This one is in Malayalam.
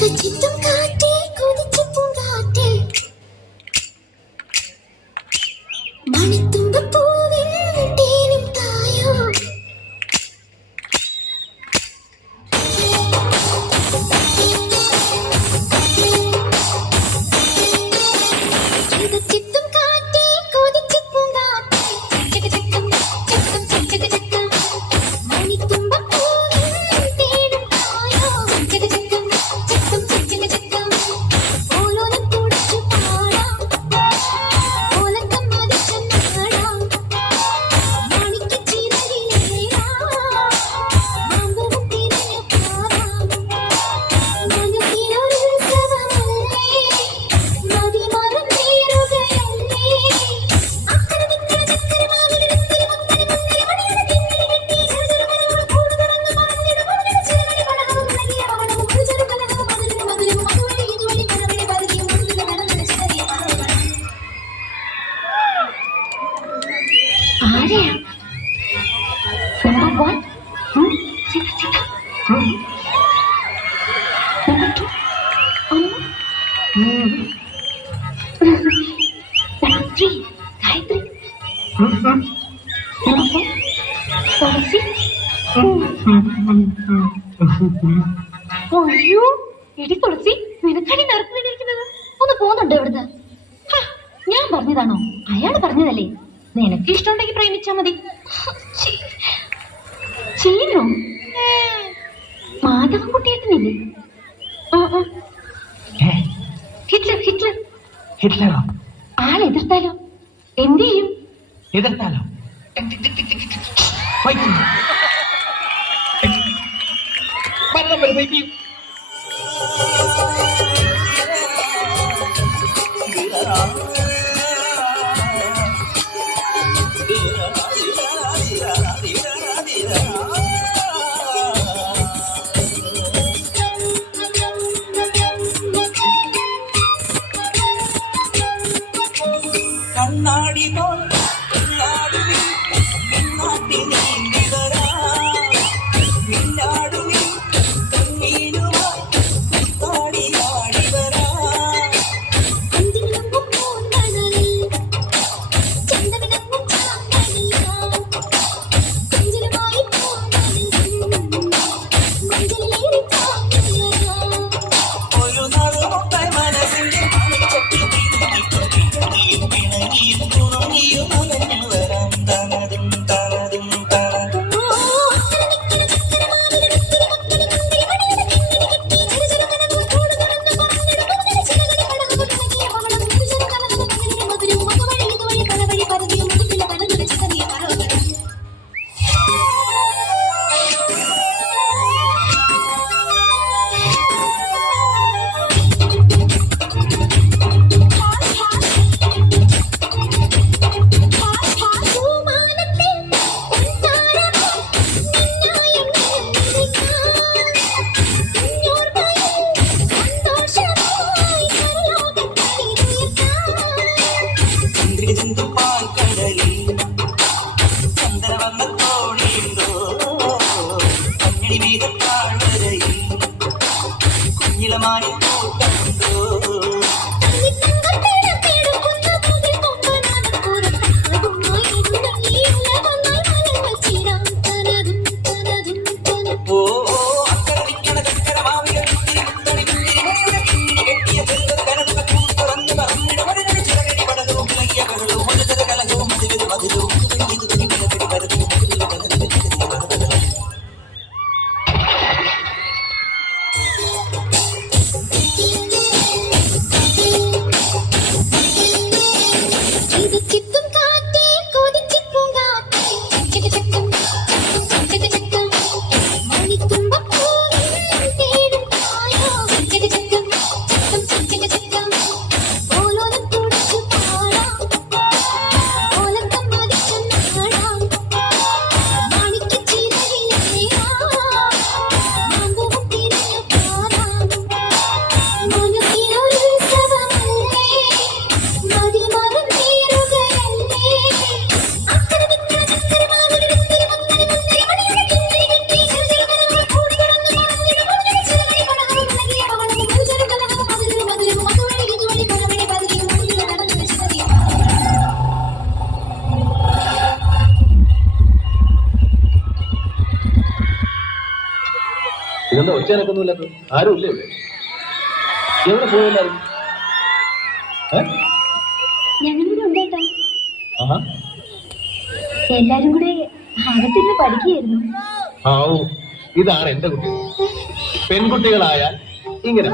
കൊതിച്ചിട്ടും കാറ്റേ കൊതിച്ചിട്ടും കാറ്റേ മണിത്തുമ്പ പൂവിൽ തേനും തായോ. അയ്യോ എടി തുളസി നിനക്കടി നിറച്ചു വേണ്ടിയിരിക്കുന്നത് ഒന്ന് പോകുന്നുണ്ടോ ഇവിടുന്ന്? ഞാൻ പറഞ്ഞതാണോ? അയാൾ പറഞ്ഞതല്ലേ? നിനക്ക് ഇഷ്ടമുണ്ടെങ്കിൽ പ്രേമിച്ചാ മതി. ചെയ്യുന്നു മാധവൻകുട്ടിയേട്ടനില്ലേ? ആ ആ. ഹിറ്റ്ലർ. ഹിറ്റ്ലറോ? ആളെ എതിർത്താലോ? എന്ത് ചെയ്യും? എതിർത്താലോ? മരണം 哪里都 நீயும் துணையும் மாறி ഇതെന്താ ഒറ്റ അനക്കൊന്നുമില്ലാത്ത ആരും ഇല്ല ഇവിടെ? എവിടെ പോയില്ലായിരുന്നു ഇതാണ് എന്റെ കുട്ടി. പെൺകുട്ടികളായാൽ ഇങ്ങനെ.